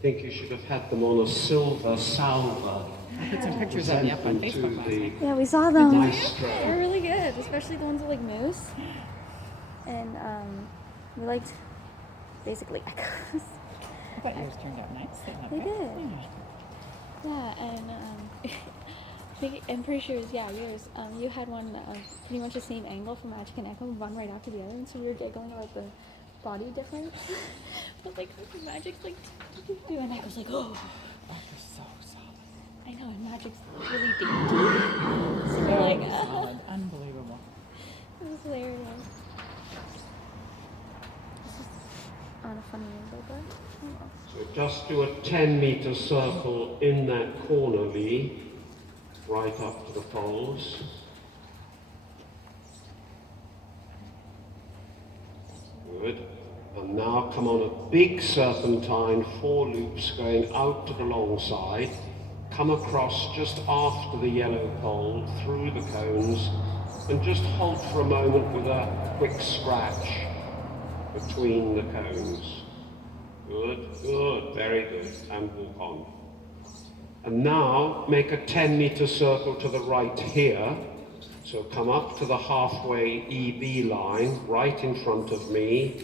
think you should have had them on a silver salver. I put some pictures of them up on Facebook last night. Yeah, we saw them. Maestro. They're really good, especially the ones with like moose. And we liked basically echoes. I thought yours turned out nice. They did. Yeah, and I'm pretty sure it was, yours. You had one pretty much the same angle for Magic and Echo, one right after the other, and so we were giggling about the body difference. But like Magic's like, and Echo's like, oh. Echo's so solid. I know, and Magic's really deep. So we're like, solid. Unbelievable. It was hilarious. This is on a funny angle, but oh well. So just do a 10-meter circle in that corner, Lee, right up to the poles. Good. And now come on a big serpentine, 4 loops going out to the long side. Come across just after the yellow pole, through the cones, and just halt for a moment with a quick scratch between the cones. Good, good, very good, and walk on. And now make a 10-meter circle to the right here. So come up to the halfway EB line, right in front of me,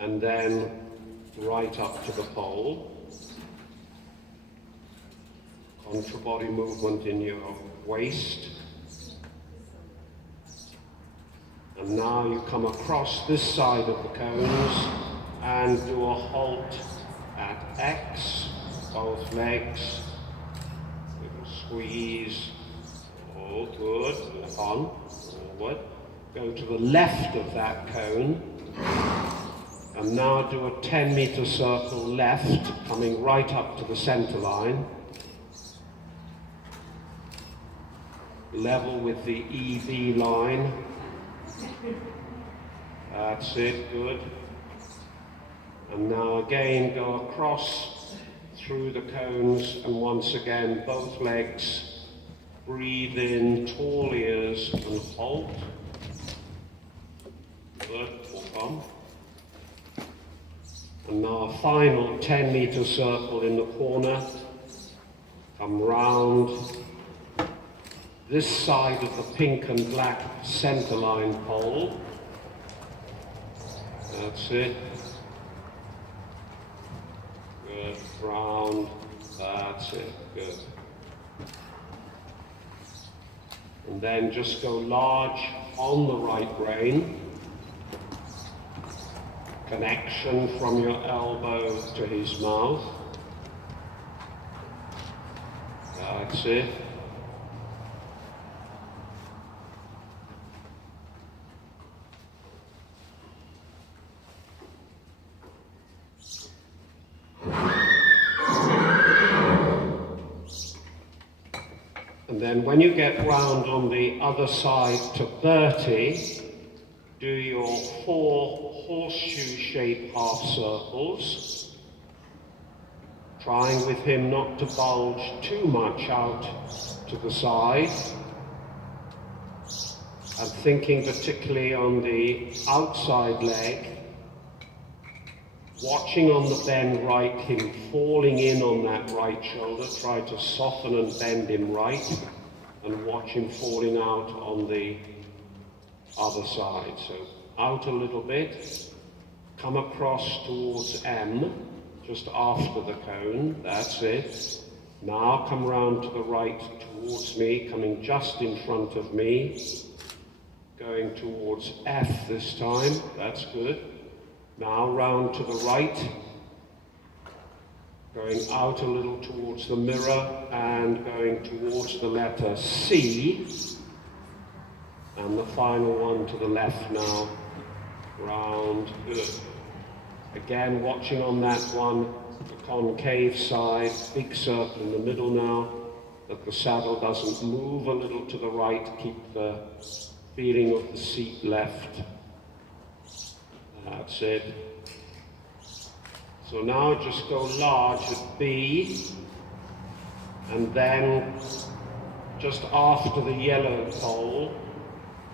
and then right up to the pole. Contra body movement in your waist. And now you come across this side of the cones and do a halt at X, both legs. Little squeeze. Oh, good. On, forward. Go to the left of that cone. And now do a 10-meter circle left, coming right up to the center line. Level with the EB line. That's it, good. And now again go across through the cones, and once again both legs. Breathe in, tall ears, and halt. Good, walk on. And now a final 10-meter circle in the corner. Come round this side of the pink and black centerline pole. That's it. Good, round. That's it, good. And then just go large on the right rein. Connection from your elbow to his mouth. That's it. And then when you get round on the other side to Bertie, do your 4 horseshoe-shaped half circles, trying with him not to bulge too much out to the side, and thinking particularly on the outside leg, watching on the bend right, him falling in on that right shoulder, try to soften and bend him right, and watch him falling out on the other side. So out a little bit, come across towards M, just after the cone, that's it. Now come round to the right towards me, coming just in front of me, going towards F this time, that's good. Now round to the right, going out a little towards the mirror and going towards the letter C. And the final one to the left now, round, good. Again, watching on that one, the concave side, big circle in the middle now, that the saddle doesn't move a little to the right, keep the feeling of the seat left. That's it. So now just go large at B, and then just after the yellow pole,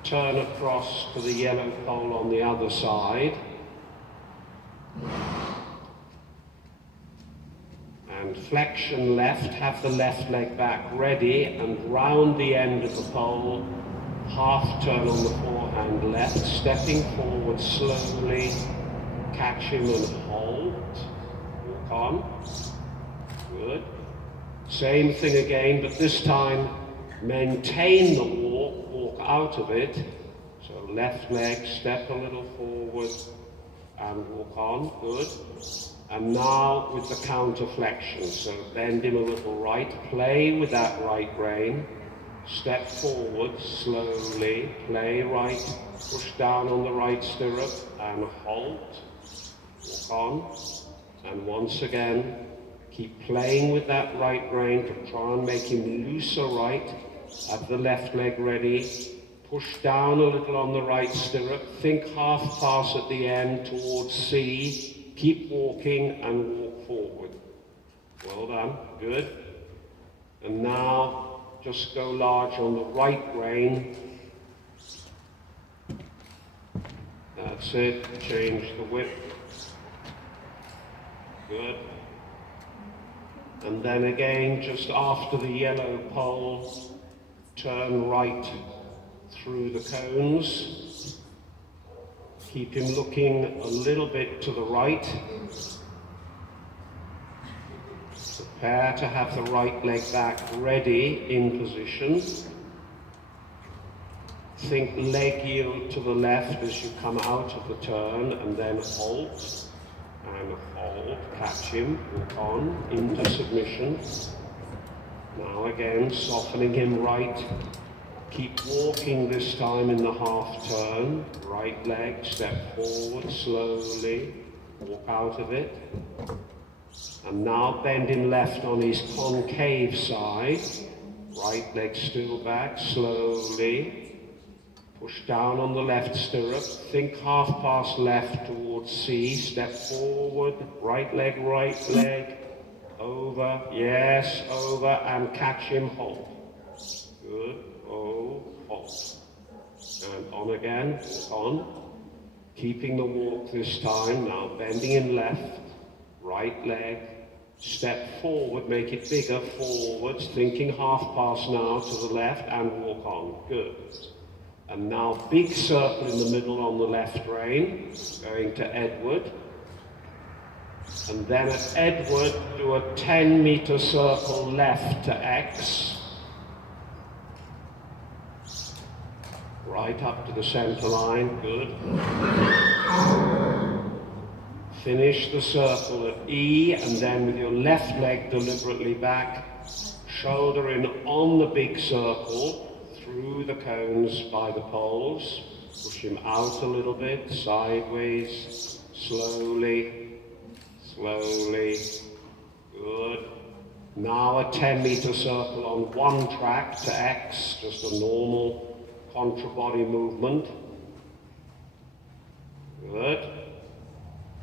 turn across to the yellow pole on the other side. flexion left, have the left leg back ready, and round the end of the pole, half turn on the forehand left, stepping forward slowly, catch him and hold, walk on, good. Same thing again, but this time maintain the walk, walk out of it, so left leg, step a little forward and walk on, good. And now with the counter flexion, so bend him a little right, play with that right rein, step forward slowly, play right, push down on the right stirrup and halt, walk on, and once again, keep playing with that right rein to try and make him looser right, have the left leg ready, push down a little on the right stirrup, think half pass at the end towards C, keep walking and walk forward. Well done, good. And now just go large on the right rein. That's it, change the whip. Good. And then again, just after the yellow pole, turn right through the cones. Keep him looking a little bit to the right. Prepare to have the right leg back ready in position. Think leg yield to the left as you come out of the turn, and then halt and hold, catch him, walk on into submission. Now again, softening him right. Keep walking this time in the half turn, right leg, step forward slowly, walk out of it. And now bend him left on his concave side, right leg still back, slowly, push down on the left stirrup, think half pass left towards C, step forward, right leg, over, yes, over, and catch him, hold. Good. Oh, halt. And on again, on. Keeping the walk this time, now bending him left, right leg, step forward, make it bigger, forwards, thinking half pass now to the left and walk on, good. And now big circle in the middle on the left rein, going to Edward. And then at Edward, do a 10-meter circle left to X. Right up to the center line, good. Finish the circle at E, and then with your left leg deliberately back, shoulder in on the big circle, through the cones by the poles. Push him out a little bit, sideways, slowly, slowly, good. Now a 10-meter circle on one track to X, just a normal contra-body movement. Good.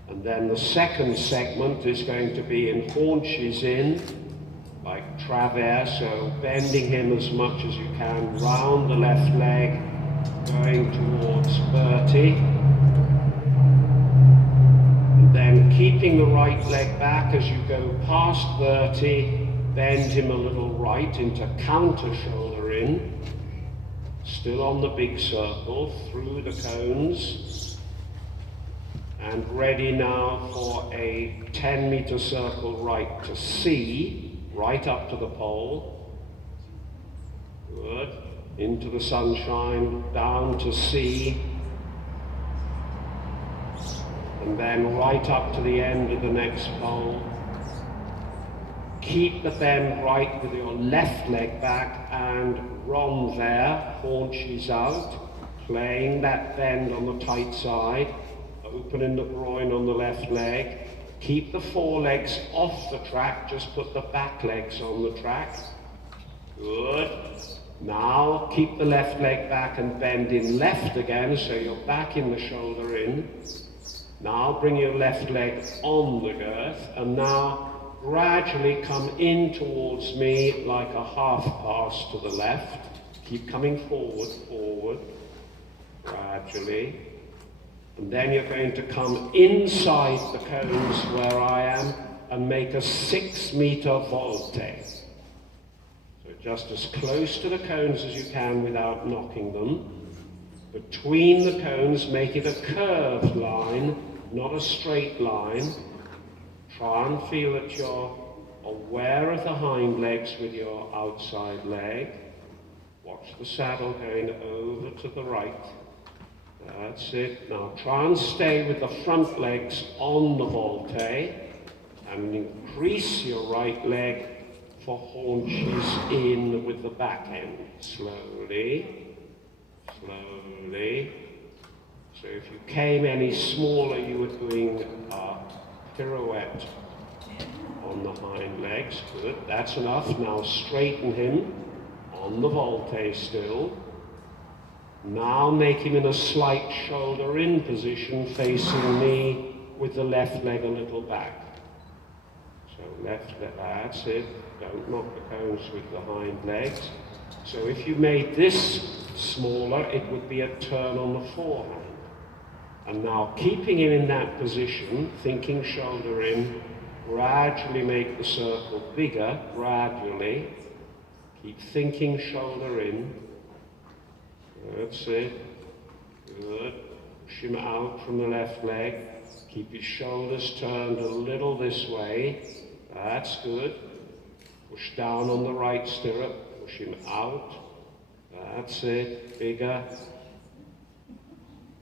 And then the second segment is going to be in haunches in, like traverse, so bending him as much as you can round the left leg, going towards Bertie. And then keeping the right leg back as you go past Bertie, bend him a little right into counter shoulder in. Still on the big circle, through the cones, and ready now for a 10-meter circle right to C, right up to the pole. Good. Into the sunshine, down to C, and then right up to the end of the next pole. Keep the bend right with your left leg back and run there, haunches out, playing that bend on the tight side, opening the groin on the left leg. Keep the forelegs off the track, just put the back legs on the track. Good. Now keep the left leg back and bend in left again, so you're back in the shoulder in. Now bring your left leg on the girth, and now gradually come in towards me like a half pass to the left. Keep coming forward, forward, gradually. And then you're going to come inside the cones where I am, and make a 6-meter volte. So just as close to the cones as you can without knocking them. Between the cones, make it a curved line, not a straight line. Try and feel that you're aware of the hind legs with your outside leg. Watch the saddle going over to the right. That's it. Now try and stay with the front legs on the volte and increase your right leg for haunches in with the back end. Slowly, slowly. So if you came any smaller, you were doing a pirouette on the hind legs. Good. That's enough. Now straighten him on the volte still. Now make him in a slight shoulder in position facing me with the left leg a little back. So left leg, that's it. Don't knock the cones with the hind legs. So if you made this smaller, it would be a turn on the forehand. And now keeping him in that position, thinking shoulder in, gradually make the circle bigger, gradually. Keep thinking shoulder in. That's it. Good. Push him out from the left leg. Keep his shoulders turned a little this way. That's good. Push down on the right stirrup. Push him out. That's it. Bigger.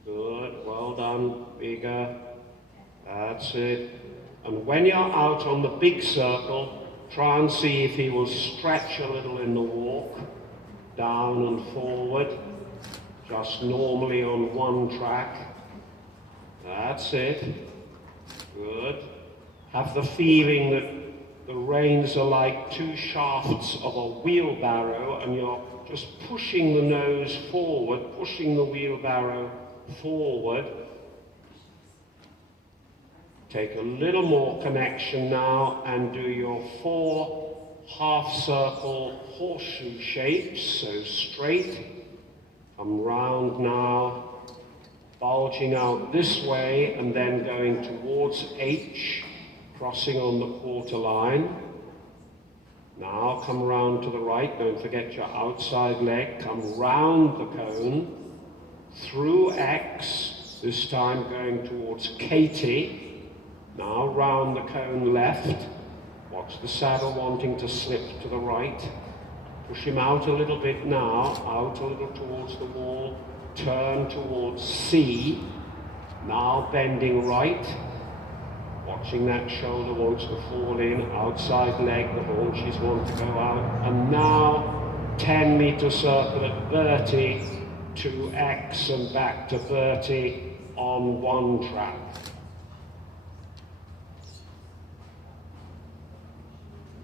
Good. Well done. Bigger. That's it. And when you're out on the big circle, try and see if he will stretch a little in the walk. Down and forward. Just normally on one track. That's it. Good. Have the feeling that the reins are like two shafts of a wheelbarrow and you're just pushing the nose forward, pushing the wheelbarrow forward. Take a little more connection now and do your 4 half-circle horseshoe shapes, so straight. Come round now, bulging out this way and then going towards H, crossing on the quarter line. Now come round to the right, don't forget your outside leg, come round the cone, through X, this time going towards Katie. Now round the cone left, watch the saddle wanting to slip to the right. Push him out a little bit now, out a little towards the wall, turn towards C, now bending right, watching that shoulder wants to fall in, outside leg, the haunches want to go out, and now 10-meter circle at Bertie to X and back to Bertie on one track.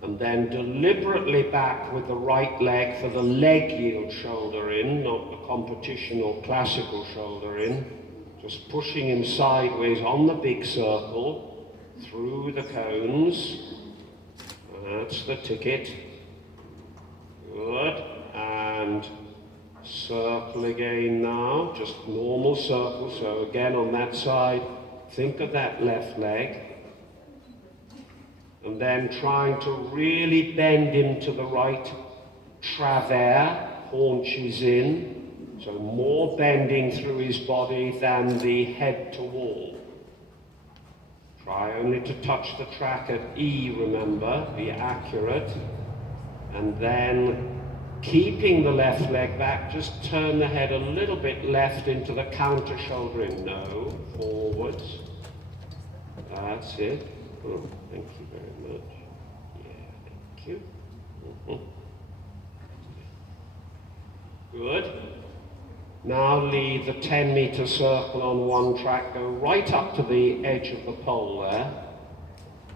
And then deliberately back with the right leg for the leg yield shoulder in, not the competition or classical shoulder in. Just pushing him sideways on the big circle, through the cones. That's the ticket. Good. And circle again now, just normal circle. So again on that side, think of that left leg. And then trying to really bend him to the right, travers, haunches in, so more bending through his body than the head to wall. Try only to touch the track at E, remember, be accurate. And then keeping the left leg back, just turn the head a little bit left into the counter shoulder in, no, forwards. That's it. Oh, thank you very much. Yeah, thank you. Good. Now leave the 10-meter circle on one track, go right up to the edge of the pole there.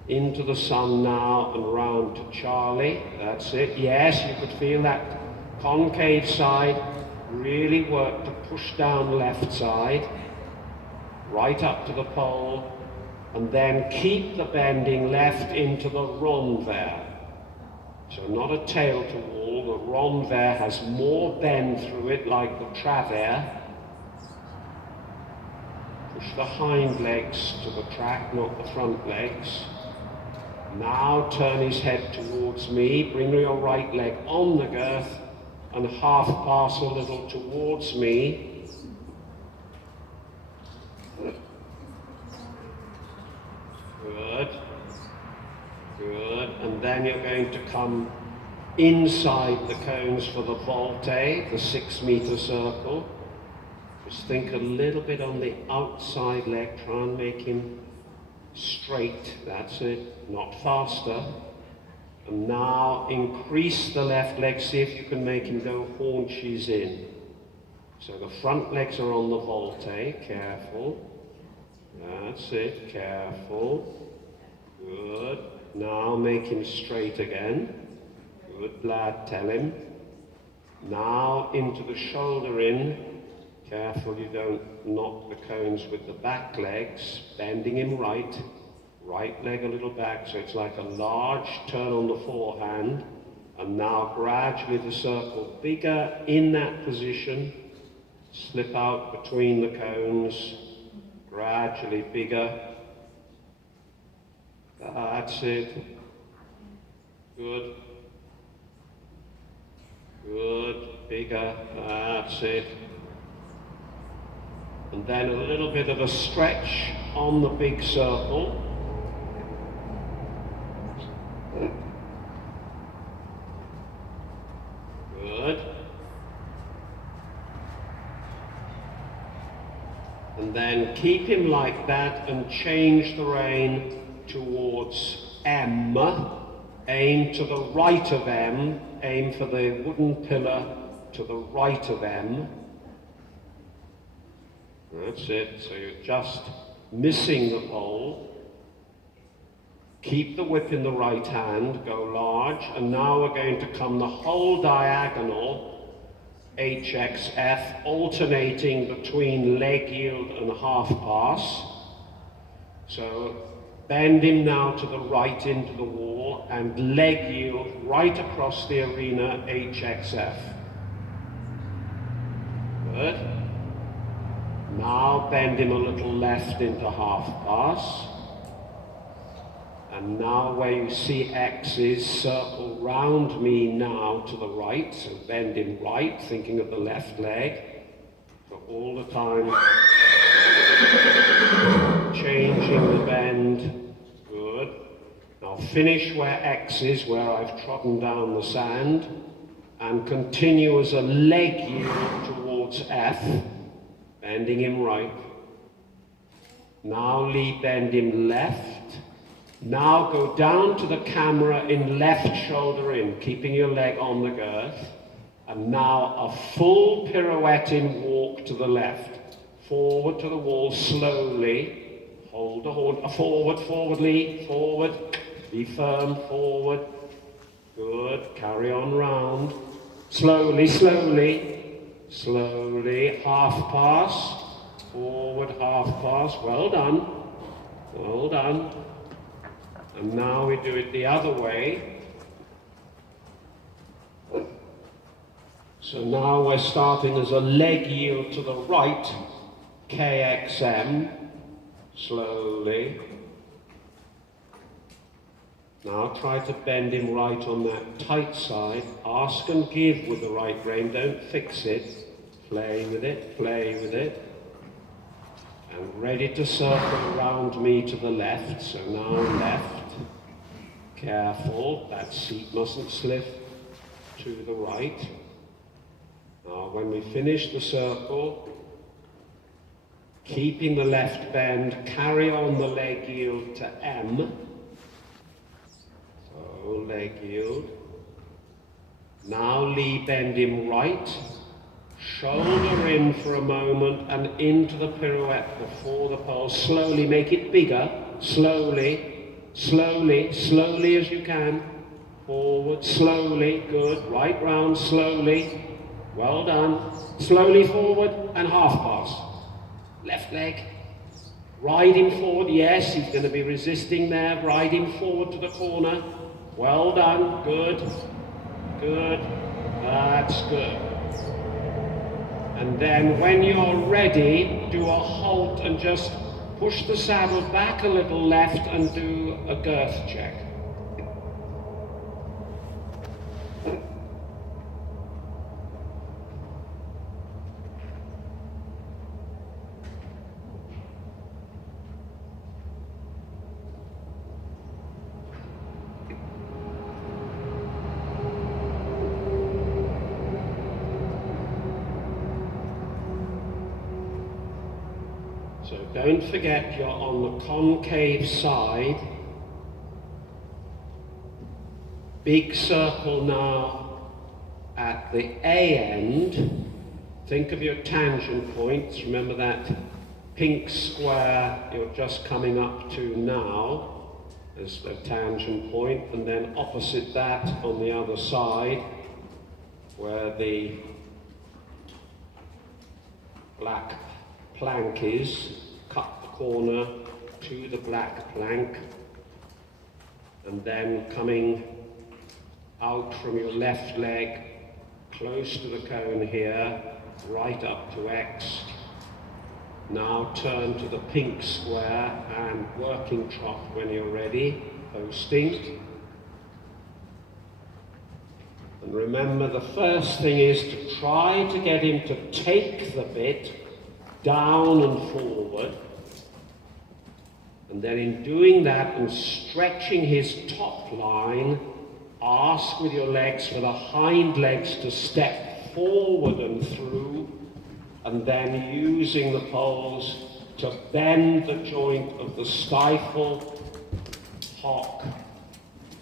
Into the sun now and round to Charlie. That's it. Yes, you could feel that concave side really work to push down left side. Right up to the pole. And then keep the bending left into the renvers. So not a tail to wall, the renvers has more bend through it like the travers. Push the hind legs to the track, not the front legs. Now turn his head towards me, bring your right leg on the girth and half pass a little towards me. Good. Good. And then you're going to come inside the cones for the volte, the 6-meter circle. Just think a little bit on the outside leg, try and make him straight, that's it, not faster. And now increase the left leg, see if you can make him go haunches in. So the front legs are on the volte, careful. That's it, careful. Good. Now make him straight again. Good lad, tell him. Now into the shoulder in. Careful you don't knock the cones with the back legs. Bending him right. Right leg a little back, so it's like a large turn on the forehand. And now gradually the circle bigger in that position. Slip out between the cones. Gradually bigger. That's it. Good. Good. Bigger. That's it. And then a little bit of a stretch on the big circle. Good. And then keep him like that and change the rein towards M. Aim to the right of M. Aim for the wooden pillar to the right of M. That's it. So you're just missing the pole. Keep the whip in the right hand, go large, and now we're going to come the whole diagonal, HXF, alternating between leg yield and half pass. So bend him now to the right into the wall and leg yield right across the arena, HXF. Good. Now bend him a little left into half pass. And now where you see X's, circle round me now to the right, so bend him right, thinking of the left leg. So all the time, changing the bend. Good. Now finish where X is, where I've trodden down the sand, and continue as a leg yield towards F, bending him right. Now bend him left. Now go down to the camera in left shoulder in, keeping your leg on the girth. And now a full pirouette in walk to the left. Forward to the wall slowly. Hold the horn. Forward, forward, lead, forward. Be firm, forward. Good. Carry on round. Slowly, slowly. Slowly. Half pass. Forward, half pass. Well done. Well done. And now we do it the other way. So now we're starting as a leg yield to the right, KXM, slowly. Now try to bend him right on that tight side. Ask and give with the right rein, don't fix it. Play with it, play with it. And ready to circle around me to the left, so now left. Careful, that seat mustn't slip to the right. Now when we finish the circle, keeping the left bend, carry on the leg yield to M. So leg yield. Now Lee bend him right. Shoulder in for a moment and into the pirouette before the pole. Slowly make it bigger. Slowly. Slowly, slowly as you can. Forward, slowly, good. Right round, slowly. Well done. Slowly forward and half pass. Left leg. Ride him forward, yes, he's going to be resisting there. Ride him forward to the corner. Well done, good. Good. That's good. And then when you're ready, do a halt and just push the saddle back a little left and do a girth check. So don't forget you're on the concave side. Big circle now at the A end. Think of your tangent points. Remember that pink square you're just coming up to now as the tangent point, and then opposite that on the other side where the black plank is, cut the corner to the black plank, and then coming out from your left leg close to the cone here, right up to X. Now turn to the pink square and working trot when you're ready, posting. And remember, the first thing is to try to get him to take the bit down and forward. And then in doing that and stretching his top line, ask with your legs for the hind legs to step forward and through, and then using the poles to bend the joint of the stifle, hock,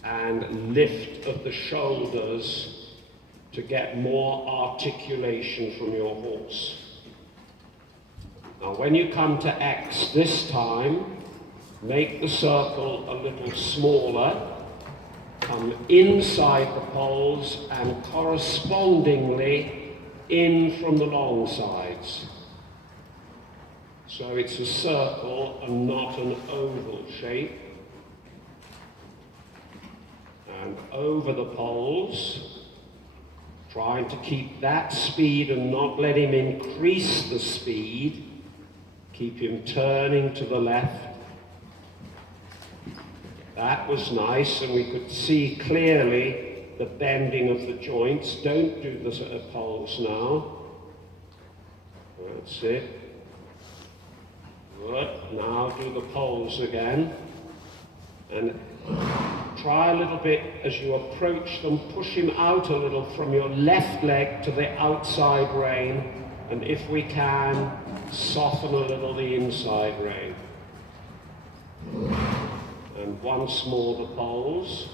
and lift of the shoulders to get more articulation from your horse. Now when you come to X this time, make the circle a little smaller, come inside the poles and correspondingly in from the long sides. So it's a circle and not an oval shape. And over the poles, trying to keep that speed and not let him increase the speed. Keep him turning to the left. That was nice, and we could see clearly the bending of the joints. Don't do the poles now. That's it. Good. Now do the poles again. And try a little bit as you approach them, push him out a little from your left leg to the outside rein, and if we can, soften a little the inside rein. And once more the poles.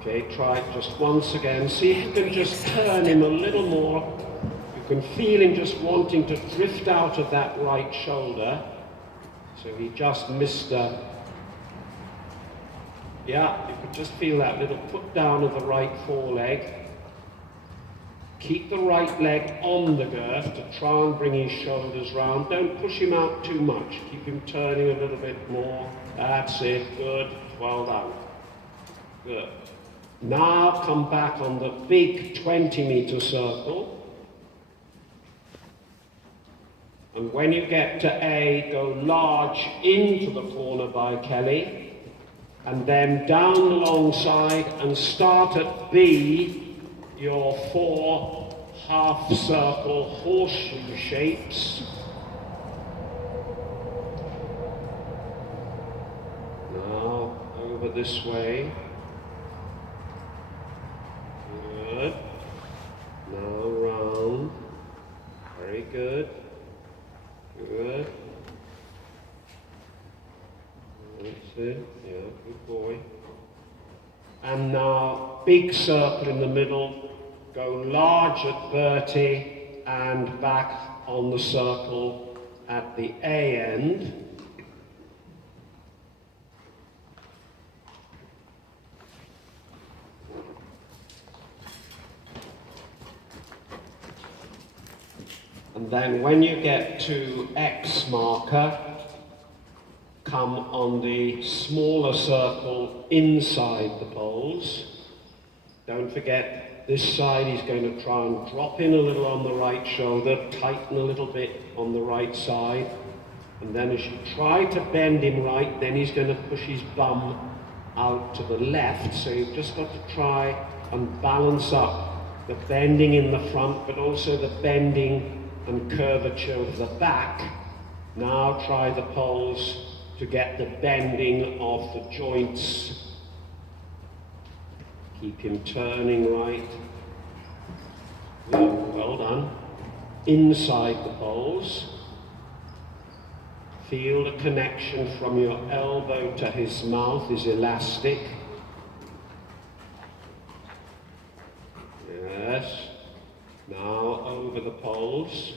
Okay, try it just once again. See if you can just turn him a little more. You can feel him just wanting to drift out of that right shoulder. So he just missed a... Yeah, you could just feel that little put down of the right foreleg. Keep the right leg on the girth to try and bring his shoulders round. Don't push him out too much. Keep him turning a little bit more. That's it. Good. Well done. Good. Now come back on the big 20-meter circle. And when you get to A, go large into the corner by Kelly, and then down the long side and start at B, your 4 half-circle horseshoe shapes. Now over this way. Good. Now round. Very good. Good. That's it. Yeah, good boy. And now big circle in the middle. Go large at Bertie and back on the circle at the A end. And then when you get to X marker, come on the smaller circle inside the poles. Don't forget, this side he's going to try and drop in a little on the right shoulder, tighten a little bit on the right side. And then as you try to bend him right, then he's going to push his bum out to the left. So you've just got to try and balance up the bending in the front, but also the bending and curvature of the back. Now try the poles to get the bending of the joints Keep him turning right. Good, well done. Inside the poles. Feel the connection from your elbow to his mouth is elastic. Yes. Now over the poles.